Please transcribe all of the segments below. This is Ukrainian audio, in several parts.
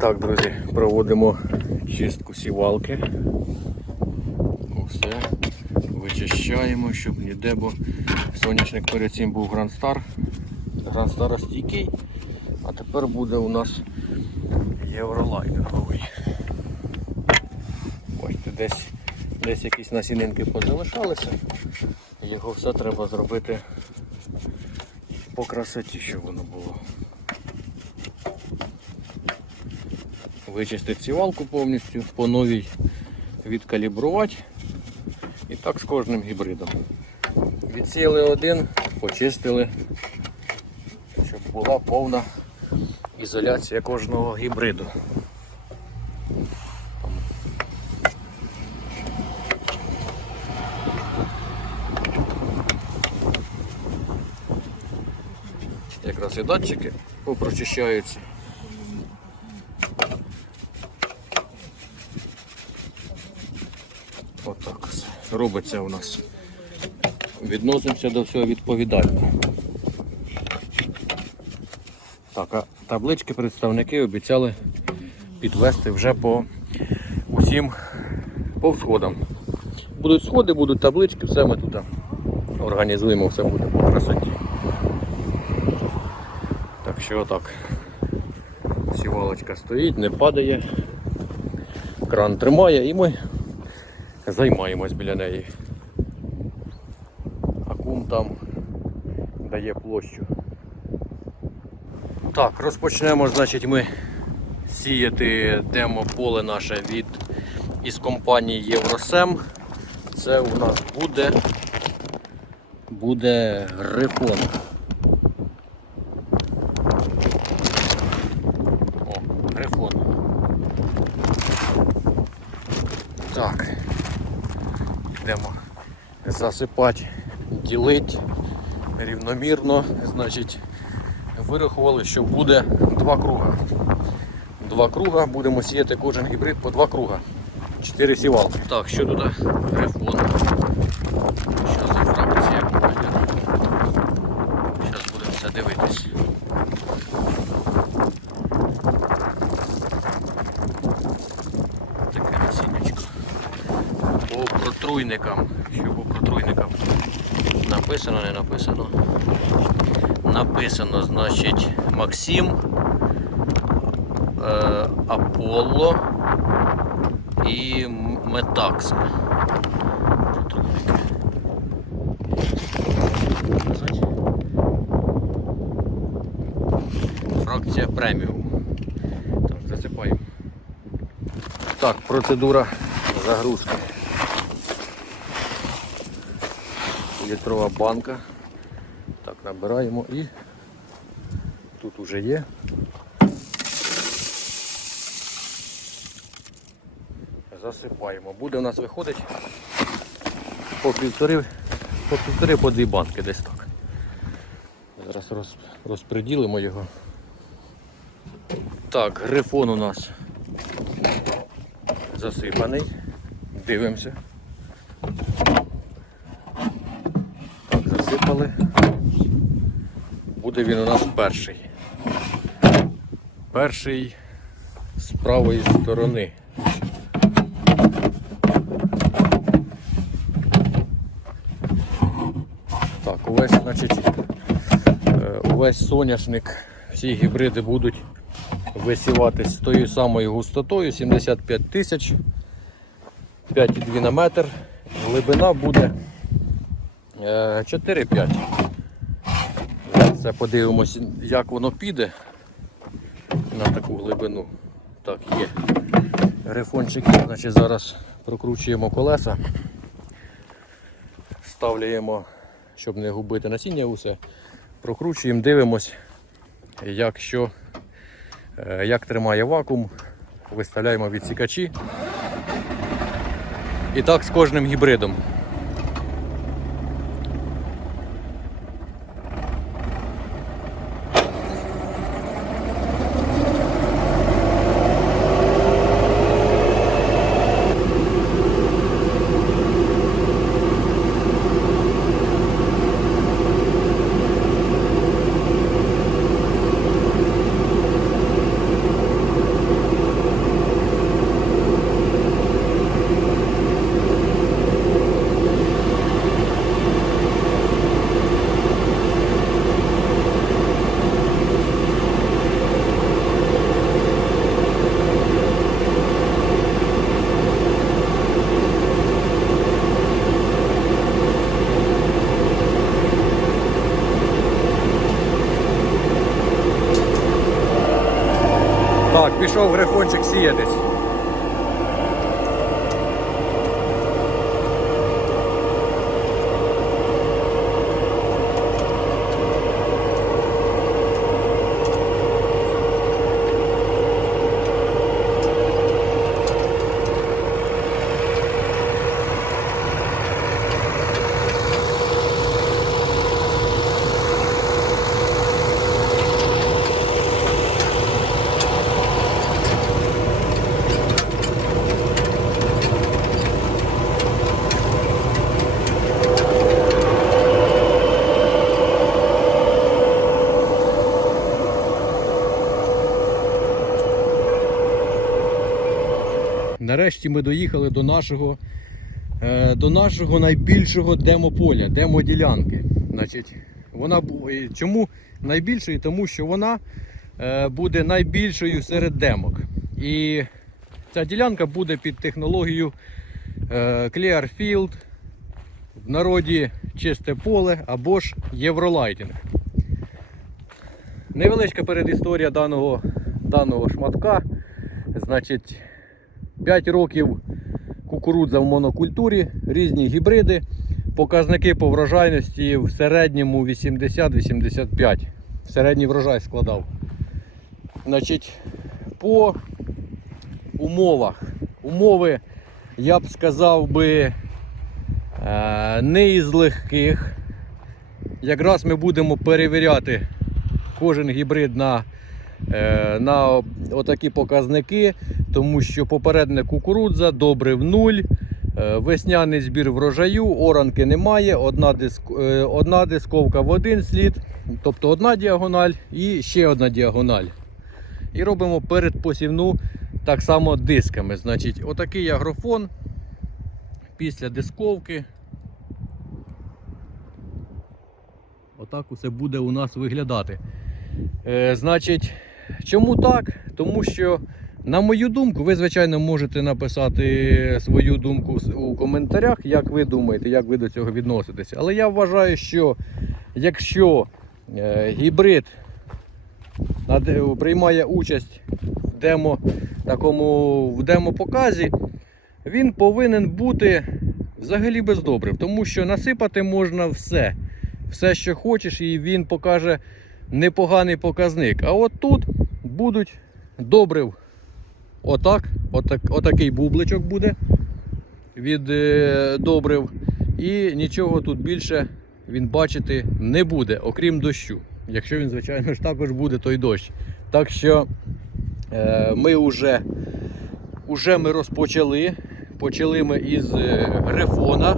Так, друзі, проводимо чистку сівалки. Все. Вичищаємо, щоб ніде, бо соняшник перед цим був Грандстар. Грандстар стійкий, а тепер буде у нас євролайнерговий. Бачите, десь, десь якісь насінинки позалишалися. Його все треба зробити по красоті, щоб воно було. Вичистити сівалку повністю, по новій відкалібрувати. І так з кожним гібридом. Відсіяли один, почистили, щоб була повна ізоляція кожного гібриду. Якраз і датчики попрочищаються. Отак все. Робиться у нас. Відносимося до всього відповідально. Так, а таблички представники обіцяли підвести вже по усім по всходам. Будуть сходи, будуть таблички, все ми тут організуємо, все буде по красоті. Так що отак. Сівалочка стоїть, не падає, кран тримає і ми займаємось біля неї. А кум там дає площу. Так, розпочнемо, значить, ми сіяти демо-поле наше від із компанії Євросем. Це у нас буде буде грифон. О, грифон. Так. Йдемо засипати, ділити рівномірно. Значить, вирахували, що буде два круга. Два круга, будемо сіяти кожен гібрид по два круга. Чотири сівалки. Так, що тут грифон? Що за фракція? Зараз будемо все дивитись. Таке насіннячко. По протруйникам. Що по протруйникам? Написано, не написано. Написано, значить, Максим, е, Аполло і Метакса. Фракція преміум. Так, засипаємо. Так, процедура загрузки. Літрова банка. Так, набираємо і тут уже є. Засипаємо. Буде у нас виходить по півтори, по півтори по дві банки десь так. Зараз роз, розподілимо його. Так, грифон у нас засипаний. Дивимося. Так. Буде він у нас перший. Перший з правої сторони. Так, увесь, значить, е, увесь соняшник, всі гібриди будуть висіватись з тою самою густотою 75 тисяч 5,2 на метр. Глибина буде 4-5. Це подивимось, як воно піде на таку глибину. Так, є. Грифончик, значить зараз прокручуємо колеса, ставляємо, щоб не губити насіння усе, прокручуємо, дивимось, як що, е, як тримає вакуум, виставляємо відсікачі. І так з кожним гібридом. Пішов грифончик сіятись. Нарешті ми доїхали до нашого, е, до нашого найбільшого демополя, демоділянки. Вона чому найбільшою? Тому що вона е, буде найбільшою серед демок. І ця ділянка буде під технологію е, Clearfield, в народі чисте поле або ж Євролайтінг. Невеличка передісторія даного, даного шматка. Значить, 5 років кукурудза в монокультурі, різні гібриди. Показники по врожайності в середньому 80-85. Середній врожай складав. Значить, по умовах. Умови, я б сказав би, е, не із легких. Якраз ми будемо перевіряти кожен гібрид на, на отакі показники тому що попередня кукурудза, добрив нуль, е, весняний збір врожаю, оранки немає, одна, диск, е, одна дисковка в один слід, тобто одна діагональ і ще одна діагональ. І робимо передпосівну так само дисками. Значить, отакий агрофон після дисковки. Отак усе буде у нас виглядати. Е, значить, чому так? Тому що на мою думку, ви, звичайно, можете написати свою думку у коментарях, як ви думаєте, як ви до цього відноситеся. Але я вважаю, що якщо е, гібрид приймає участь в демо, такому, в демо-показі, він повинен бути взагалі без добрив, тому що насипати можна все. Все, що хочеш, і він покаже непоганий показник. А от тут будуть добрив Отак, отак, отакий бубличок буде від е, добрив. І нічого тут більше він бачити не буде, окрім дощу. Якщо він, звичайно ж, також буде той дощ. Так що е, ми вже, вже ми розпочали. Почали ми із е, грифона.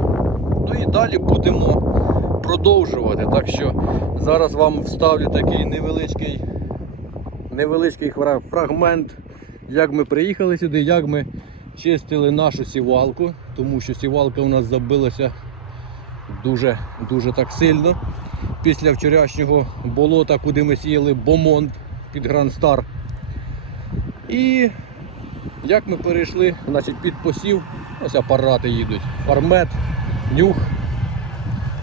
Ну і далі будемо продовжувати. Так що зараз вам вставлю такий невеличкий, невеличкий фрагмент як ми приїхали сюди, як ми чистили нашу сівалку, тому що сівалка у нас забилася дуже дуже так сильно. Після вчорашнього болота, куди ми сіяли бомонд під Грандстар. І як ми перейшли значить, під посів, ось апарати їдуть. Фармет, нюх,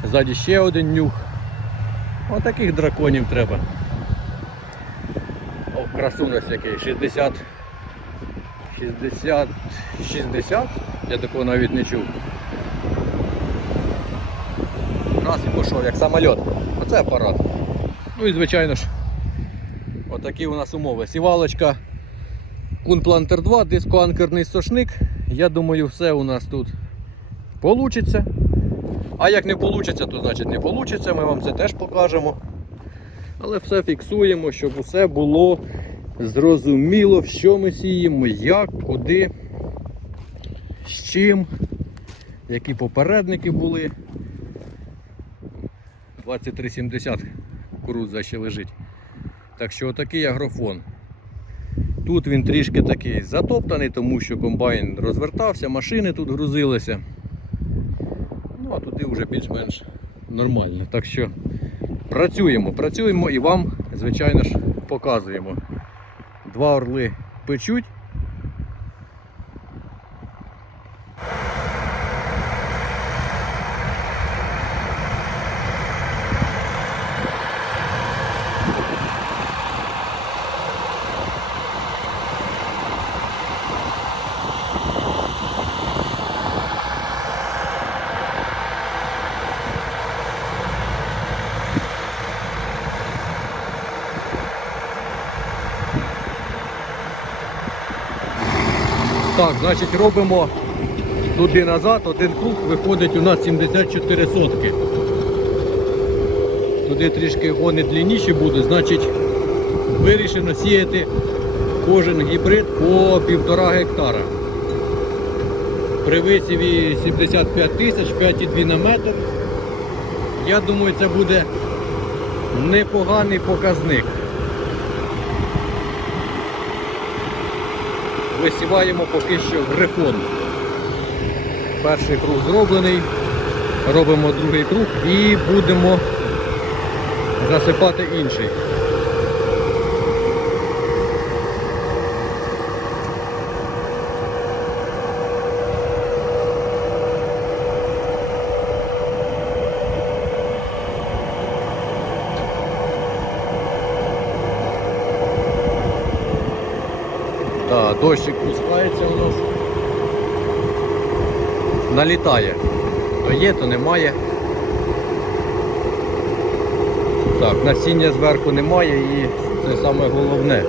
ззаді ще один нюх. Ось таких драконів треба. Красунець який, 60 60, 60, я такого навіть не чув. Раз і пішов, як самоліт. Оце апарат. Ну і звичайно ж, отакі у нас умови. Сівалочка Кунплантер 2, дискоанкерний сошник. Я думаю, все у нас тут вийде. А як не вийде, то значить не вийде, ми вам це теж покажемо. Але все фіксуємо, щоб усе було зрозуміло, що ми сіємо, як, куди, з чим, які попередники були. 2370 кукурудза ще лежить. Так що отакий агрофон. Тут він трішки такий затоптаний, тому що комбайн розвертався, машини тут грузилися. Ну а туди вже більш-менш нормально. Так що працюємо, працюємо і вам, звичайно ж, показуємо. Два орли печуть. Так, значить робимо туди назад, один круг виходить у нас 74 сотки. Туди трішки гони длинніші будуть, значить вирішено сіяти кожен гібрид по півтора гектара. При висіві 75 тисяч, 5,2 на метр. Я думаю, це буде непоганий показник. Висіваємо поки що грифон. Перший круг зроблений, робимо другий круг і будемо засипати інший. Так, дощик пускається у нас. Налітає. То є, то немає. Так, насіння зверху немає і це саме головне.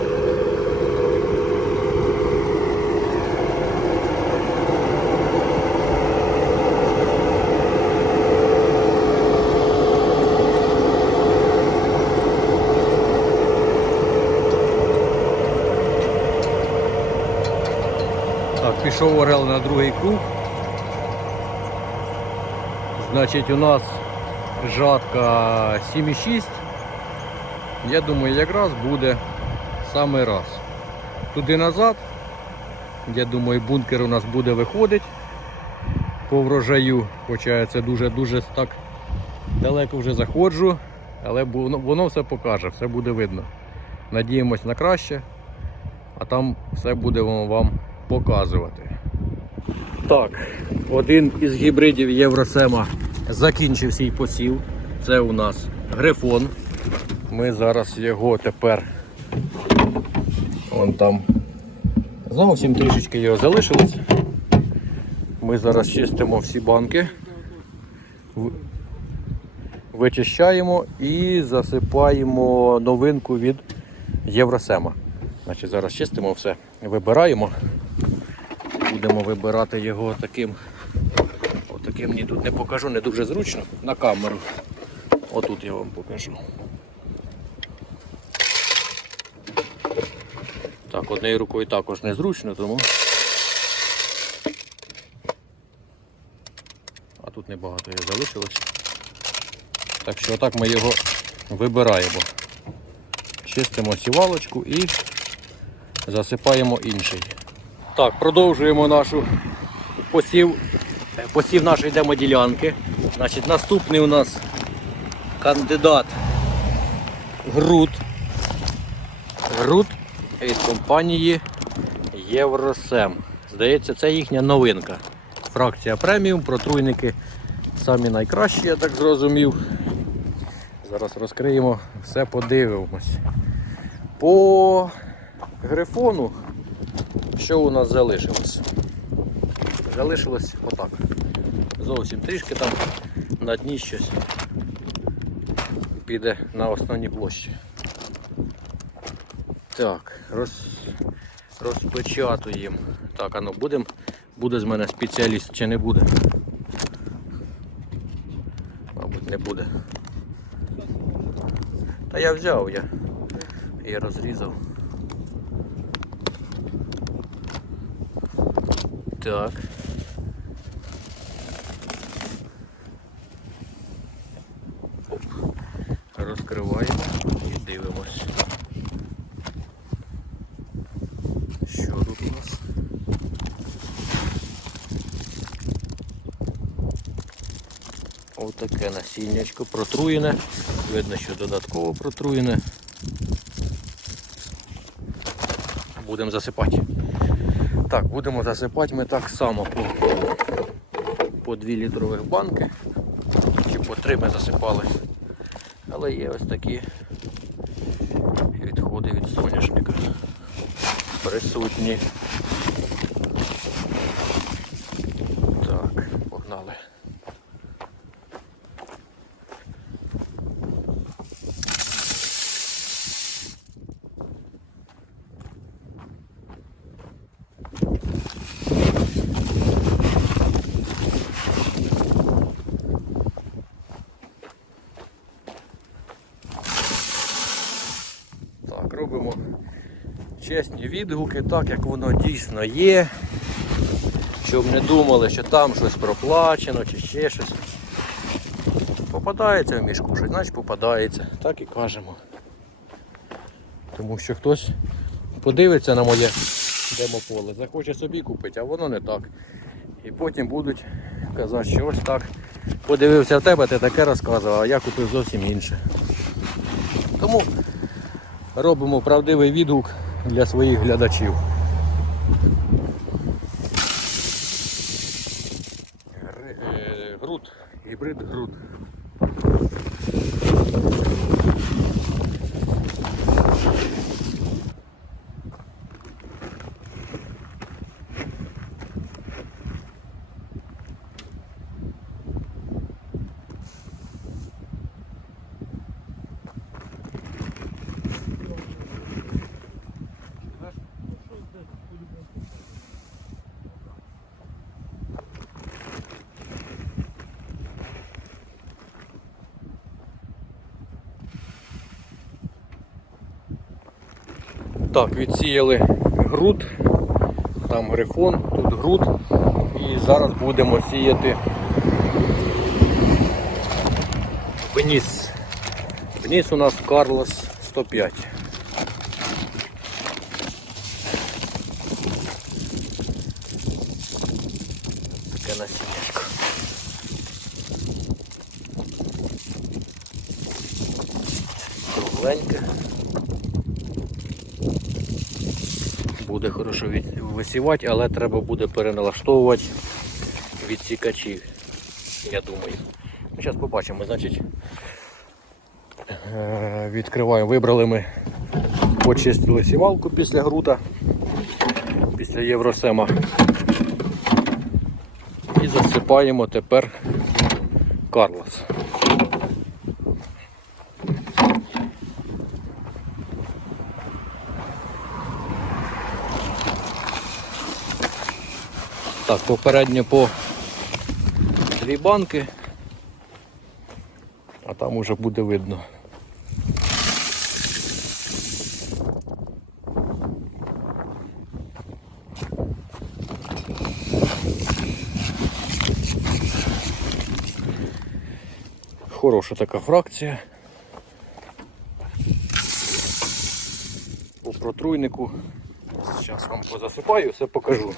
Так, орел на другий круг. Значить, у нас жатка 7,6. Я думаю, якраз буде саме раз. Туди назад. Я думаю, бункер у нас буде виходити по врожаю. Хоча я це дуже-дуже так далеко вже заходжу, але воно, воно все покаже, все буде видно. Надіємось на краще, а там все буде вам показувати. Так, один із гібридів Євросема закінчив свій посів. Це у нас грифон. Ми зараз його тепер вон там зовсім трішечки його залишилось. Ми зараз чистимо всі банки, вичищаємо і засипаємо новинку від Євросема. Значить, зараз чистимо все, вибираємо. Будемо вибирати його таким. Отаким ні тут не покажу, не дуже зручно на камеру. Отут я вам покажу. Так, однією рукою також незручно, тому. А тут небагато його залишилось. Так що отак ми його вибираємо. Чистимо сівалочку і засипаємо інший. Так, продовжуємо нашу посів, посів нашої демоділянки. Значить, наступний у нас кандидат Груд. Груд від компанії Євросем. Здається, це їхня новинка. Фракція преміум, протруйники самі найкращі, я так зрозумів. Зараз розкриємо, все подивимось. По грифону що у нас залишилось? Залишилось отак. Зовсім трішки там на дні щось піде на основні площі. Так, роз, розпечатуємо. Так, а ну будем, буде з мене спеціаліст чи не буде? Мабуть, не буде. Та я взяв я. Я розрізав. Так. Розкриваємо і дивимось. Що тут у нас? Отаке насіннячко протруєне. Видно, що додатково протруєне. Будемо засипати. Так, будемо засипати ми так само по, по 2 літрових банки. Чи по 3 ми засипали. Але є ось такі відходи від соняшника присутні. Так, погнали. Чесні відгуки, так як воно дійсно є. Щоб не думали, що там щось проплачено чи ще щось. Попадається в мішку, щось, значить попадається. Так і кажемо. Тому що хтось подивиться на моє демополе, захоче собі купити, а воно не так. І потім будуть казати, що ось так. Подивився в тебе, ти таке розказував, а я купив зовсім інше. Тому робимо правдивий відгук для своїх глядачів. Е, Груд, гібрид груд. Так, відсіяли груд, там грифон, тут груд. І зараз будемо сіяти вниз. Вниз у нас Карлос 105. Таке насіннячко. Кругленьке. буде хорошо від- але треба буде переналаштовувати відсікачі, я думаю. Ну, Зараз побачимо, значить. е, Відкриваємо, вибрали ми, почистили сівалку після грута, після Євросема. І засипаємо тепер Карлос. Так, попередньо по дві банки, а там уже буде видно. Хороша така фракція. По протруйнику. Зараз вам позасипаю, все покажу.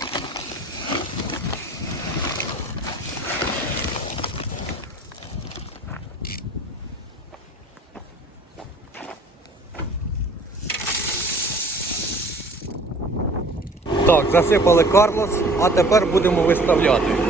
Так, засипали Карлос, а тепер будемо виставляти.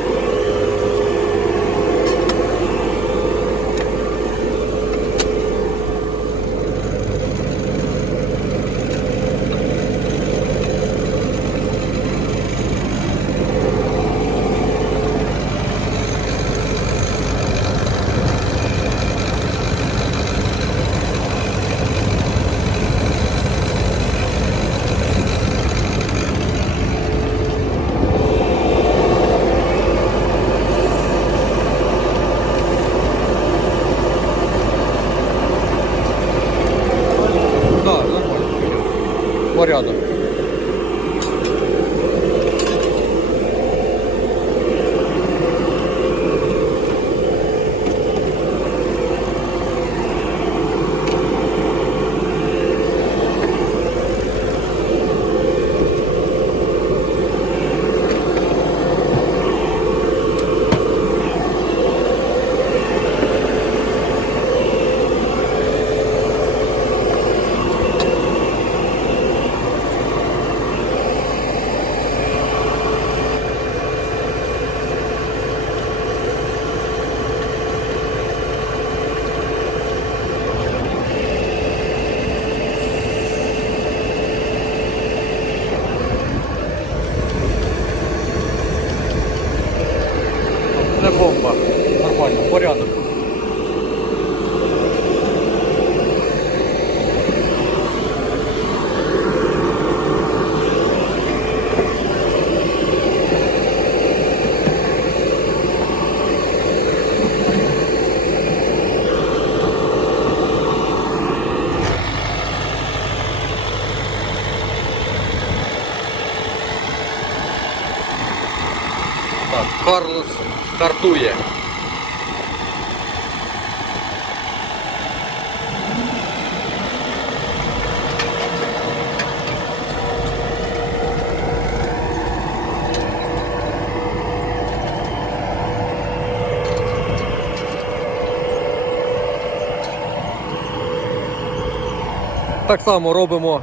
Так само робимо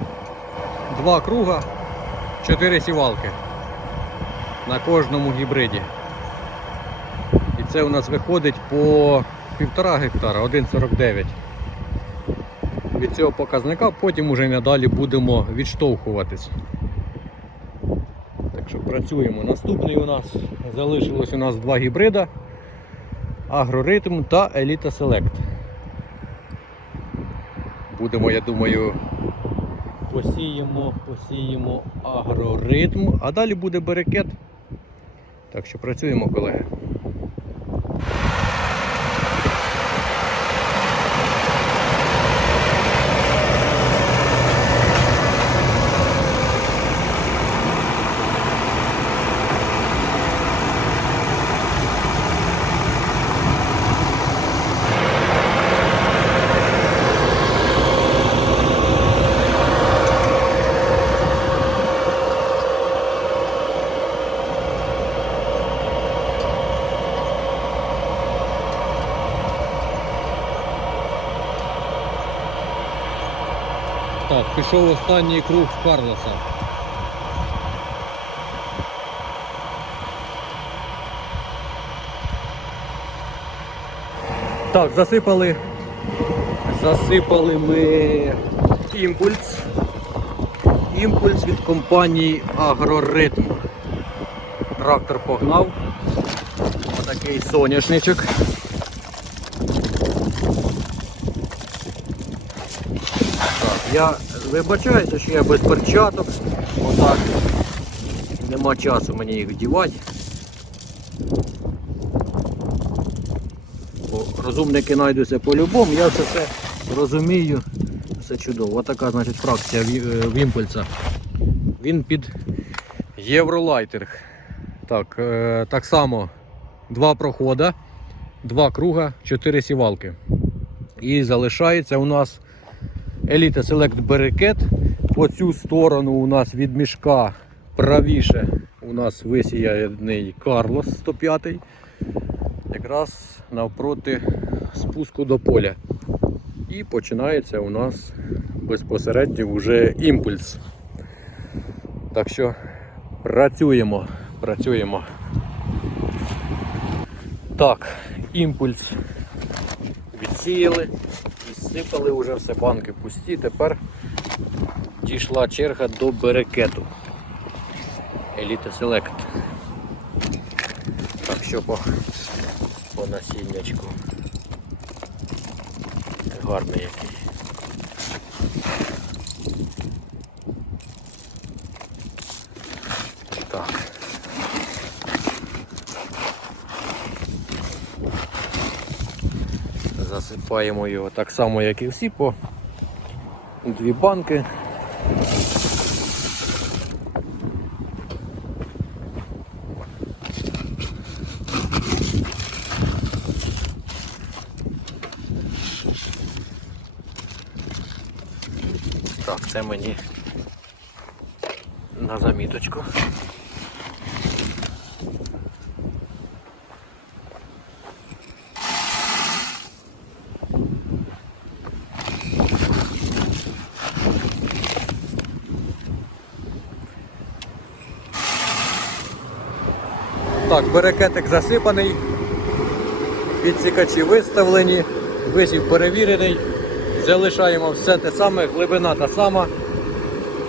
два круга, чотири сівалки на кожному гібриді. І це у нас виходить по півтора гектара, 1,49. Від цього показника потім уже надалі будемо відштовхуватись. Так що працюємо. Наступний у нас залишилось у нас два гібрида. Агроритм та Еліта Селект. Будемо, я думаю, посіємо, посіємо агроритм, а далі буде берекет. Так що працюємо, колеги. Пішов останній круг Карлоса. Так, засипали. Засипали ми імпульс. Імпульс від компанії Агроритм. Трактор погнав. Отакий соняшничок. Так, я вибачаюся, що я без перчаток. Отак. Нема часу мені їх вдівати. Бо розумники знайдуться по-любому, я це все розумію. Все чудово. Отака значить фракція е, в імпульса. Він під Євролайтер. Так, е, так само два прохода, два круга, чотири сівалки. І залишається у нас Еліта Select Берекет. По цю сторону у нас від мішка правіше у нас висіяний Карлос 105. Якраз навпроти спуску до поля. І починається у нас безпосередньо вже імпульс. Так що працюємо, працюємо. Так, імпульс відсіяли і сипали вже все банки пусті. Тепер дійшла черга до берекету. Еліта Селект. Так що по, по насіннячку. Гарний який. Засипаємо його так само, як і всі, по дві банки. Так, це мені на заміточку. Так, берекетик засипаний, підсікачі виставлені, висів перевірений, залишаємо все те саме, глибина та сама.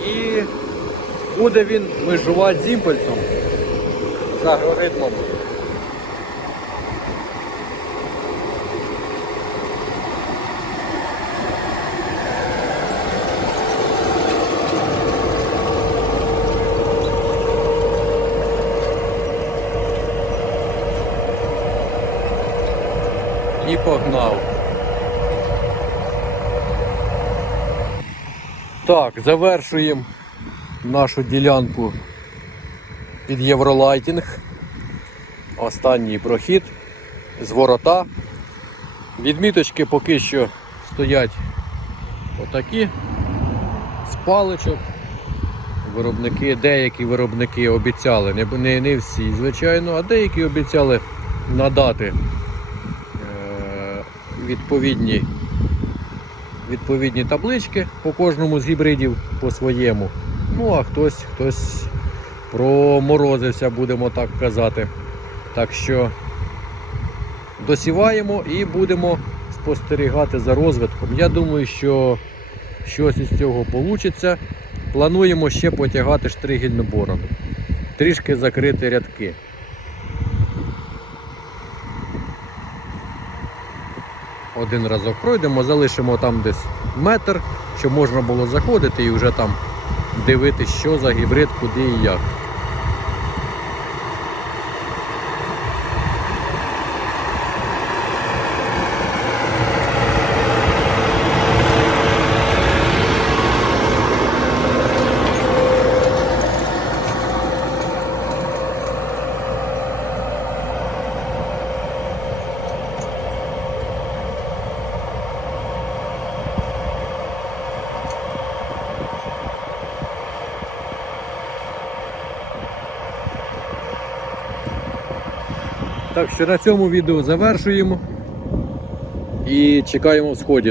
І буде він межувати з імпульсом, за агроритмом. І погнав. Так, завершуємо нашу ділянку під Євролайтінг. останній прохід з ворота. Відміточки поки що стоять отакі з паличок. Виробники, деякі виробники обіцяли, не, не, не всі, звичайно, а деякі обіцяли надати е, відповідні, відповідні таблички по кожному з гібридів по своєму. Ну, а хтось, хтось проморозився, будемо так казати. Так що досіваємо і будемо спостерігати за розвитком. Я думаю, що щось із цього вийде. Плануємо ще потягати штригельну борону. Трішки закрити рядки. Один разок пройдемо, залишимо там десь метр, щоб можна було заходити і вже там дивитися, що за гібрид, куди і як. Що на цьому відео завершуємо і чекаємо всходів.